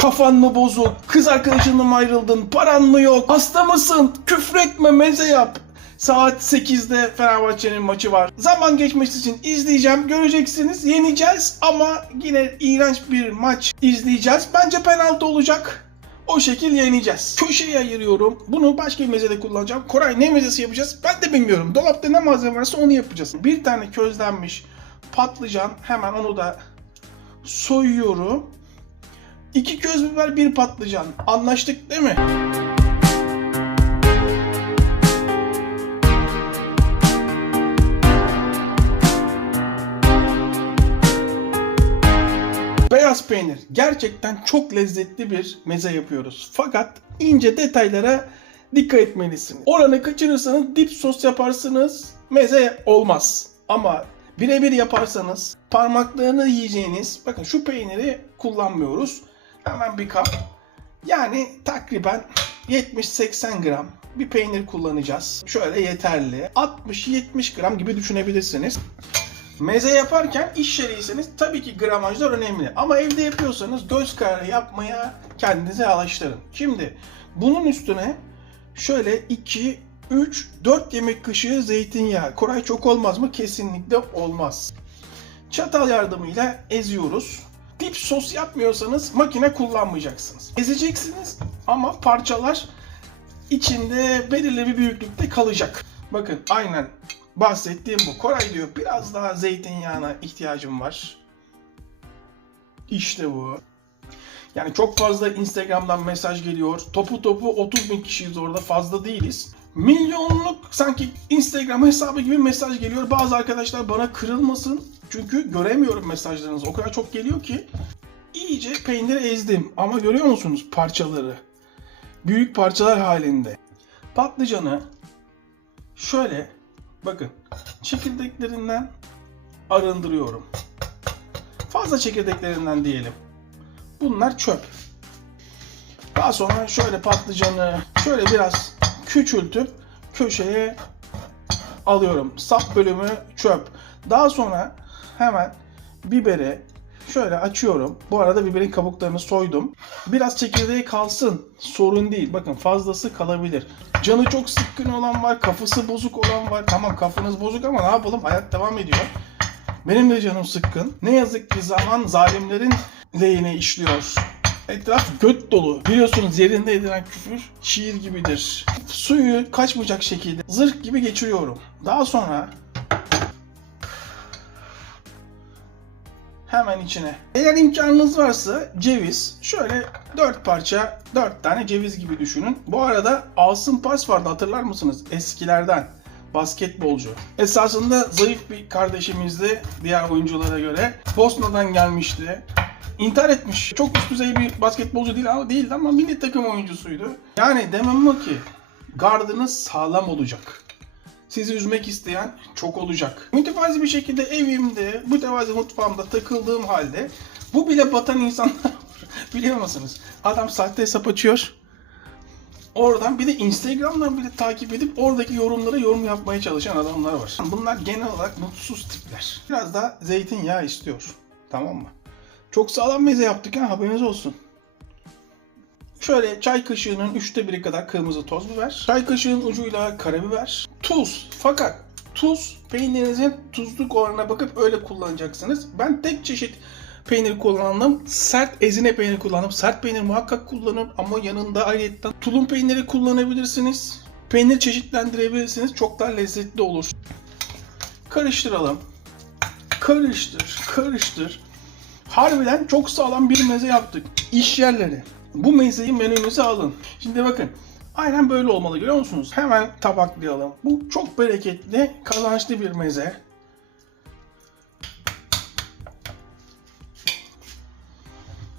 Kafan mı bozuk? Kız arkadaşınla mı ayrıldın? Paran mı yok? Hasta mısın? Küfretme meze yap. Saat 8'de Fenerbahçe'nin maçı var. Zaman geçmesi için izleyeceğim. Göreceksiniz. Yeneceğiz ama yine iğrenç bir maç izleyeceğiz. Bence penaltı olacak. O şekil yeneceğiz. Köşeye ayırıyorum. Bunu başka bir mezede kullanacağım. Koray ne mezesi yapacağız? Ben de bilmiyorum. Dolapta ne malzeme varsa onu yapacağız. Bir tane közlenmiş patlıcan. Hemen onu da soyuyorum. İki köz biber, bir patlıcan. Anlaştık değil mi? Beyaz peynir. Gerçekten çok lezzetli bir meze yapıyoruz. Fakat ince detaylara dikkat etmelisiniz. Oranı kaçırırsanız dip sos yaparsınız. Meze olmaz. Ama birebir yaparsanız parmaklarını yiyeceğiniz bakın şu peyniri kullanmıyoruz. Hemen bir kap. Yani takriben 70-80 gram bir peynir kullanacağız. Şöyle yeterli. 60-70 gram gibi düşünebilirsiniz. Meze yaparken iş yeriyseniz tabii ki gramajlar önemli. Ama evde yapıyorsanız göz kararı yapmaya kendinize alıştırın. Şimdi bunun üstüne şöyle 2, 3, 4 yemek kaşığı zeytinyağı. Koray çok olmaz mı? Kesinlikle olmaz. Çatal yardımıyla eziyoruz. Dip sos yapmıyorsanız makine kullanmayacaksınız. Ezeceksiniz ama parçalar içinde belirli bir büyüklükte kalacak. Bakın aynen bahsettiğim bu. Koray diyor biraz daha zeytinyağına ihtiyacım var. İşte bu. Yani çok fazla Instagram'dan mesaj geliyor. Topu topu 30 bin kişiyiz orada fazla değiliz. Milyonluk sanki Instagram hesabı gibi mesaj geliyor. Bazı arkadaşlar bana kırılmasın. Çünkü göremiyorum mesajlarınızı. O kadar çok geliyor ki. İyice peyniri ezdim. Ama görüyor musunuz parçaları? Büyük parçalar halinde. Patlıcanı şöyle bakın çekirdeklerinden arındırıyorum. Fazla çekirdeklerinden diyelim. Bunlar çöp. Daha sonra şöyle patlıcanı şöyle biraz küçültüp köşeye alıyorum. Sap bölümü çöp. Daha sonra hemen biberi şöyle açıyorum. Bu arada biberin kabuklarını soydum. Biraz çekirdeği kalsın. Sorun değil. Bakın fazlası kalabilir. Canı çok sıkkın olan var. Kafası bozuk olan var. Tamam kafanız bozuk ama ne yapalım? Hayat devam ediyor. Benim de canım sıkkın. Ne yazık ki zaman zalimlerin lehine işliyor. Etraf göt dolu. Biliyorsunuz yerinde edilen küfür şiir gibidir. Suyu kaçmayacak şekilde zırh gibi geçiriyorum. Daha sonra hemen içine. Eğer imkanınız varsa ceviz şöyle 4 parça 4 tane ceviz gibi düşünün. Bu arada Asım Pars vardı hatırlar mısınız? Eskilerden basketbolcu. Esasında zayıf bir kardeşimizdi diğer oyunculara göre. Bosna'dan gelmişti. İntihar etmiş. Çok üst düzey bir basketbolcu değil ama değildi ama milli takım oyuncusuydu. Yani demem o ki gardınız sağlam olacak. Sizi üzmek isteyen çok olacak. Mütevazi bir şekilde evimde, mütevazi mutfağımda takıldığım halde bu bile batan insanlar. Biliyor musunuz? Adam sahte hesap açıyor. Oradan bir de Instagram'dan bile takip edip oradaki yorumlara yorum yapmaya çalışan adamlar var. Bunlar genel olarak mutsuz tipler. Biraz da zeytinyağı istiyor. Tamam mı? Çok sağlam meze yaptık ha haberiniz olsun. Şöyle çay kaşığının üçte biri kadar kırmızı toz biber. Çay kaşığının ucuyla karabiber. Tuz. Fakat tuz peynirinizin tuzluk oranına bakıp öyle kullanacaksınız. Ben tek çeşit peynir kullandım. Sert ezine peynir kullandım. Sert peynir muhakkak kullanın ama yanında ayrıyetten tulum peyniri kullanabilirsiniz. Peynir çeşitlendirebilirsiniz. Çok daha lezzetli olur. Karıştıralım. Karıştır, karıştır. Harbiden çok sağlam bir meze yaptık. İş yerleri. Bu mezeyi menümüze alın. Şimdi bakın. Aynen böyle olmalı görüyor musunuz? Hemen tabaklayalım. Bu çok bereketli, kazançlı bir meze.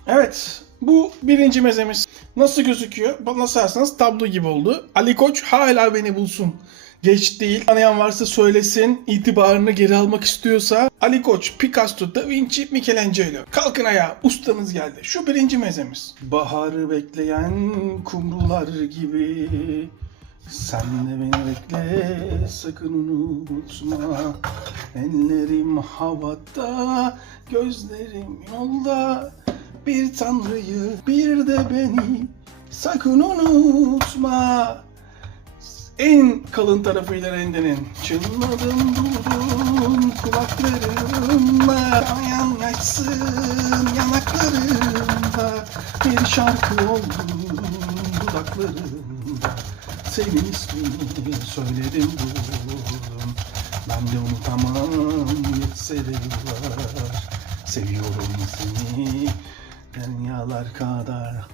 Evet. Bu birinci mezemiz. Nasıl gözüküyor? Bana sorarsanız tablo gibi oldu. Ali Koç hala beni bulsun. Geç değil. Tanıyan varsa söylesin. İtibarını geri almak istiyorsa Ali Koç, Picasso, Da Vinci, Michelangelo. Kalkın ayağa. Ustamız geldi. Şu birinci mezemiz. Baharı bekleyen kumrular gibi sen de beni bekle sakın unutma Ellerim havada, gözlerim yolda bir tanrıyı bir de beni sakın unutma. En kalın tarafıyla rendenin Çınladım durdum kulaklarımda Yanaksın yanaklarımda Bir şarkı oldum dudaklarımda. Senin ismini söyledim durdum Ben de unutamam yetse de Seviyorum seni dünyalar kadar.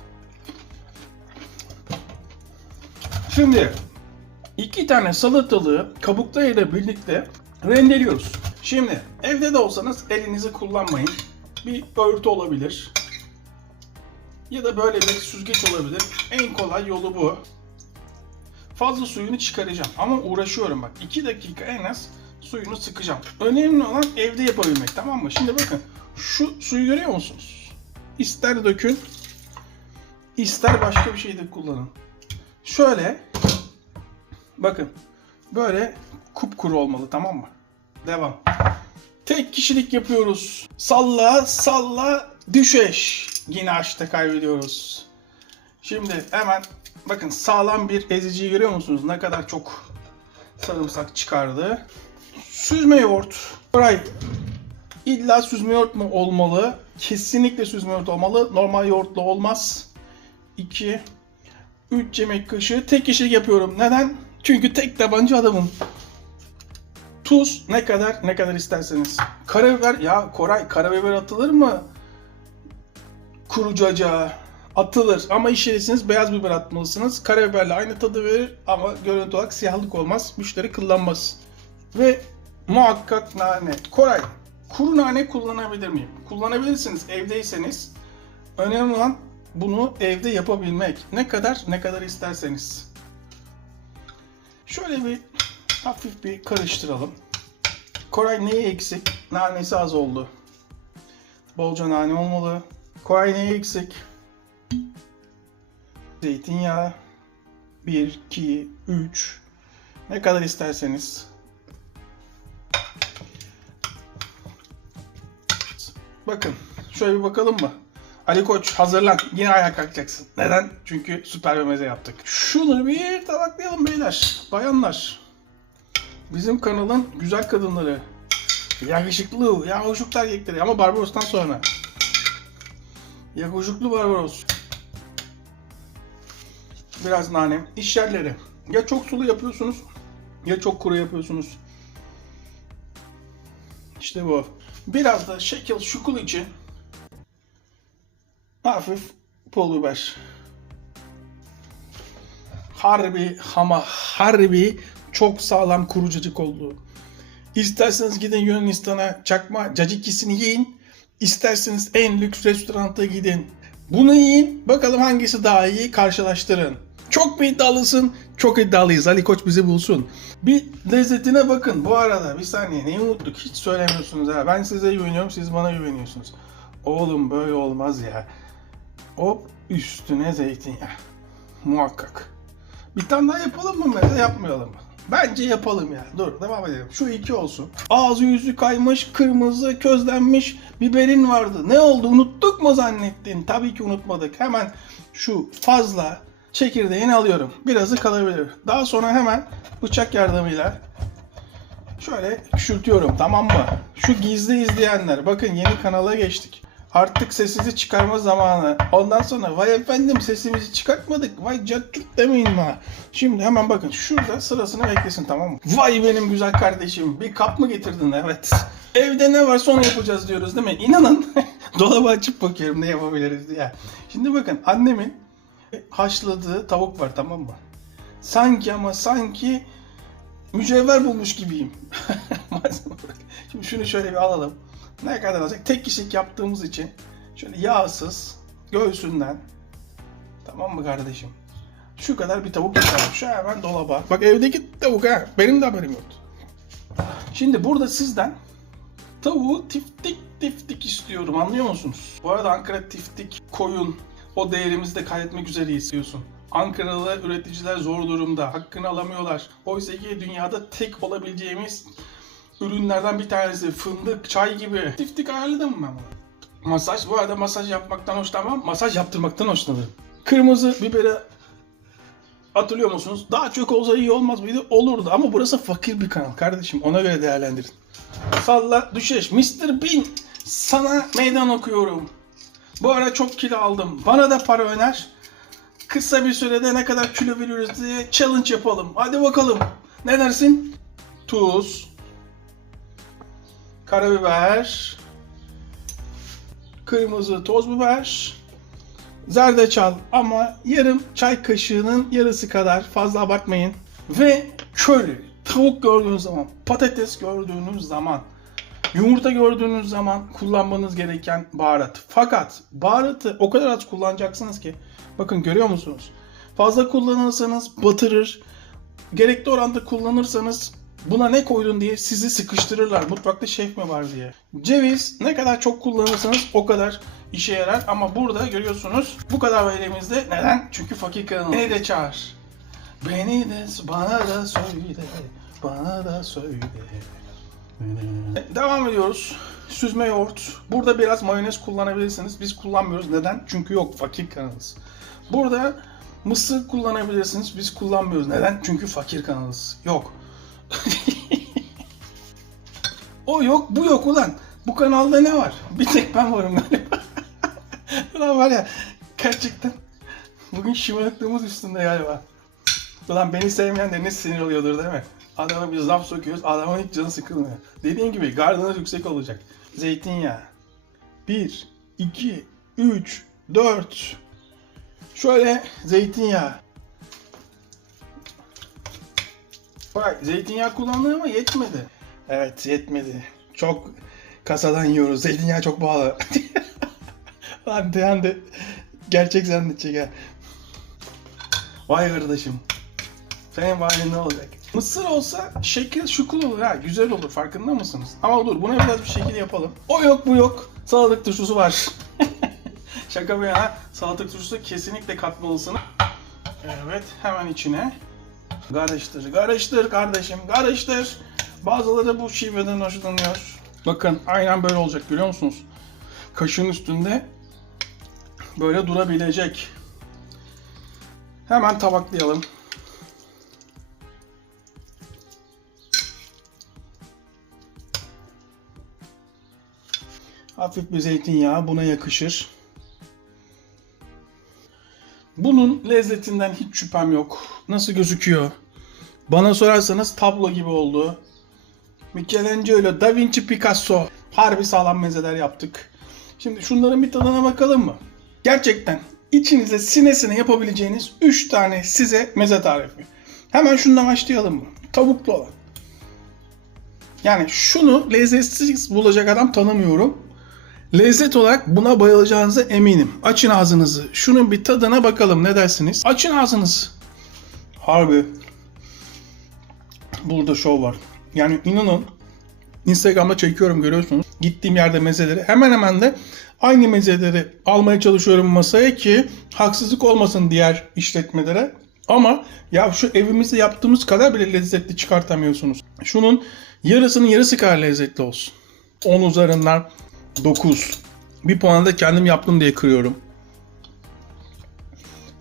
Şimdi iki tane salatalığı kabuklarıyla birlikte rendeliyoruz. Şimdi evde de olsanız elinizi kullanmayın. Bir örtü olabilir. Ya da böyle bir süzgeç olabilir. En kolay yolu bu. Fazla suyunu çıkaracağım ama uğraşıyorum bak. 2 dakika en az suyunu sıkacağım. Önemli olan evde yapabilmek tamam mı? Şimdi bakın şu suyu görüyor musunuz? İster dökün, ister başka bir şey de kullanın. Şöyle Bakın böyle kupkuru olmalı tamam mı? Devam. Tek kişilik yapıyoruz. Salla salla düşeş. Yine açta kaybediyoruz. Şimdi hemen bakın sağlam bir eziciyi görüyor musunuz? Ne kadar çok sarımsak çıkardı. Süzme yoğurt. Koray illa süzme yoğurt mu olmalı? Kesinlikle süzme yoğurt olmalı. Normal yoğurtla olmaz. 2 3 yemek kaşığı tek kişilik yapıyorum. Neden? Çünkü tek tabanca adamım. Tuz ne kadar ne kadar isterseniz. Karabiber ya Koray karabiber atılır mı? Kurucaca atılır ama işlersiniz beyaz biber atmalısınız. Karabiberle aynı tadı verir ama görüntü olarak siyahlık olmaz. Müşteri kullanmaz. Ve muhakkak nane. Koray kuru nane kullanabilir miyim? Kullanabilirsiniz evdeyseniz. Önemli olan bunu evde yapabilmek. Ne kadar ne kadar isterseniz. Şöyle bir hafif bir karıştıralım. Koray neyi eksik? Nanesi az oldu. Bolca nane olmalı. Koray neyi eksik? Zeytinyağı. 1, 2, 3. Ne kadar isterseniz. Bakın şöyle bir bakalım mı? Ali Koç hazırlan. Yine ayağa kalkacaksın. Neden? Çünkü süper bir meze yaptık. Şunu bir tabaklayalım beyler. Bayanlar. Bizim kanalın güzel kadınları. Yakışıklı, yakışıklı erkekleri ama Barbaros'tan sonra. Yakışıklı Barbaros. Biraz nane. İş yerleri. Ya çok sulu yapıyorsunuz ya çok kuru yapıyorsunuz. İşte bu. Biraz da şekil şukul için hafif pul biber. Harbi ama harbi çok sağlam kurucacık oldu. İsterseniz gidin Yunanistan'a çakma cacikisini yiyin. İsterseniz en lüks restoranta gidin. Bunu yiyin. Bakalım hangisi daha iyi karşılaştırın. Çok mu iddialısın? Çok iddialıyız. Ali Koç bizi bulsun. Bir lezzetine bakın. Bu arada bir saniye neyi unuttuk? Hiç söylemiyorsunuz ha. Ben size güveniyorum. Siz bana güveniyorsunuz. Oğlum böyle olmaz ya. Hop üstüne zeytinyağı. Muhakkak. Bir tane daha yapalım mı mesela yapmayalım mı? Bence yapalım ya. Dur devam edelim. Şu iki olsun. Ağzı yüzü kaymış, kırmızı, közlenmiş biberin vardı. Ne oldu unuttuk mu zannettin? Tabii ki unutmadık. Hemen şu fazla çekirdeğini alıyorum. Birazı kalabilir. Daha sonra hemen bıçak yardımıyla şöyle küçültüyorum tamam mı? Şu gizli izleyenler bakın yeni kanala geçtik. Artık sesinizi çıkarma zamanı. Ondan sonra vay efendim sesimizi çıkartmadık. Vay cacık demeyin bana. Şimdi hemen bakın şurada sırasını beklesin tamam mı? Vay benim güzel kardeşim. Bir kap mı getirdin? Evet. Evde ne var sonra yapacağız diyoruz değil mi? İnanın dolabı açıp bakıyorum ne yapabiliriz diye. Şimdi bakın annemin haşladığı tavuk var tamam mı? Sanki ama sanki mücevher bulmuş gibiyim. Şimdi şunu şöyle bir alalım. Ne kadar alacak? Tek kişilik yaptığımız için şöyle yağsız göğsünden tamam mı kardeşim? Şu kadar bir tavuk yapalım. Şu hemen dolaba. Bak evdeki tavuk ha. Benim de haberim yoktu. Şimdi burada sizden tavuğu tiftik tiftik istiyorum anlıyor musunuz? Bu arada Ankara tiftik koyun o değerimizi de kaybetmek üzere istiyorsun. Ankaralı üreticiler zor durumda. Hakkını alamıyorlar. Oysa ki dünyada tek olabileceğimiz ürünlerden bir tanesi. Fındık, çay gibi. Tiftik ayarladım ben bunu. Masaj. Bu arada masaj yapmaktan hoşlanmam. Masaj yaptırmaktan hoşlanırım. Kırmızı biberi hatırlıyor musunuz? Daha çok olsa iyi olmaz mıydı? Olurdu ama burası fakir bir kanal kardeşim. Ona göre değerlendirin. Salla düşeş. Mr. Bean sana meydan okuyorum. Bu ara çok kilo aldım. Bana da para öner. Kısa bir sürede ne kadar kilo veriyoruz diye challenge yapalım. Hadi bakalım. Ne dersin? Tuz. Karabiber. Kırmızı toz biber. Zerdeçal ama yarım çay kaşığının yarısı kadar fazla abartmayın. Ve köri. Tavuk gördüğünüz zaman, patates gördüğünüz zaman, yumurta gördüğünüz zaman kullanmanız gereken baharat. Fakat baharatı o kadar az kullanacaksınız ki. Bakın görüyor musunuz? Fazla kullanırsanız batırır. Gerekli oranda kullanırsanız buna ne koydun diye sizi sıkıştırırlar. Mutfakta şef mi var diye. Ceviz ne kadar çok kullanırsanız o kadar işe yarar. Ama burada görüyorsunuz bu kadar var. Neden? Çünkü fakir kanalı. Beni de çağır. Beni de bana da söyle. Bana da söyle. Devam ediyoruz. Süzme yoğurt. Burada biraz mayonez kullanabilirsiniz. Biz kullanmıyoruz. Neden? Çünkü yok. Fakir kanalız. Burada mısır kullanabilirsiniz. Biz kullanmıyoruz. Neden? Çünkü fakir kanalız. Yok. O yok, bu yok ulan. Bu kanalda ne var? Bir tek ben varım galiba. ulan var ya gerçekten bugün şımarıklığımız üstünde galiba. Ulan beni sevmeyen de ne sinir oluyordur değil mi? Adama bir zaf sokuyoruz, adamın hiç canı sıkılmıyor. Dediğim gibi gardınız yüksek olacak. Zeytinyağı. 1, 2, 3, 4. Şöyle zeytinyağı. Bak zeytinyağı kullandı ama yetmedi. Evet yetmedi. Çok kasadan yiyoruz. Zeytinyağı çok pahalı. Lan bir anda gerçek zannedecek ha. Vay kardeşim. Senin valin ne olacak? Mısır olsa şekil şukul olur ha. Güzel olur farkında mısınız? Ama dur buna biraz bir şekil yapalım. O yok bu yok. Salatalık turşusu var. Şaka bir yana salatalık turşusu kesinlikle katmalısın. Evet hemen içine. Karıştır, karıştır kardeşim, karıştır. Bazıları bu şiveden hoşlanıyor. Bakın aynen böyle olacak görüyor musunuz? Kaşığın üstünde böyle durabilecek. Hemen tabaklayalım. Hafif bir zeytinyağı buna yakışır. Lezzetinden hiç şüphem yok. Nasıl gözüküyor? Bana sorarsanız tablo gibi oldu. Michelangelo, Da Vinci, Picasso. Harbi sağlam mezeler yaptık. Şimdi şunların bir tadına bakalım mı? Gerçekten içinize sinesine yapabileceğiniz 3 tane size meze tarifi. Hemen şundan başlayalım mı? Tavuklu olan. Yani şunu lezzetsiz bulacak adam tanımıyorum. Lezzet olarak buna bayılacağınıza eminim. Açın ağzınızı. Şunun bir tadına bakalım ne dersiniz? Açın ağzınızı. Harbi. Burada şov var. Yani inanın Instagram'da çekiyorum görüyorsunuz. Gittiğim yerde mezeleri hemen hemen de aynı mezeleri almaya çalışıyorum masaya ki haksızlık olmasın diğer işletmelere. Ama ya şu evimizde yaptığımız kadar bile lezzetli çıkartamıyorsunuz. Şunun yarısının yarısı kadar lezzetli olsun. 10 üzerinden 9. Bir puanı da kendim yaptım diye kırıyorum.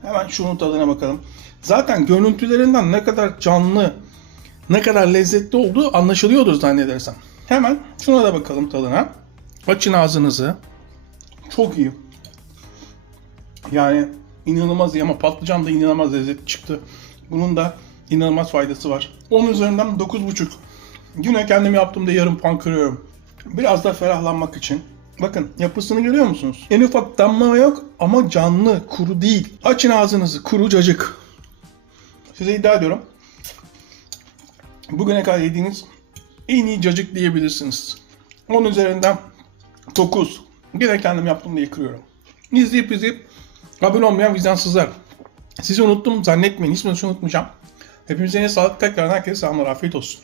Hemen şunun tadına bakalım. Zaten görüntülerinden ne kadar canlı, ne kadar lezzetli olduğu anlaşılıyordur zannedersem. Hemen şuna da bakalım tadına. Açın ağzınızı. Çok iyi. Yani inanılmaz iyi ama patlıcan da inanılmaz lezzetli çıktı. Bunun da inanılmaz faydası var. 10 üzerinden 9.5. Yine kendim yaptığımda yarım puan kırıyorum. Biraz da ferahlanmak için. Bakın yapısını görüyor musunuz? En ufak damlama yok ama canlı, kuru değil. Açın ağzınızı, kuru cacık. Size iddia ediyorum. Bugüne kadar yediğiniz en iyi cacık diyebilirsiniz. 10 üzerinden 9. Yine kendim yaptım diye kırıyorum. İzleyip izleyip abone olmayan vicdansızlar. Sizi unuttum zannetmeyin. İsminizi unutmayacağım. Hepinize yine sağlık. Tekrardan herkese selamlar. Afiyet olsun.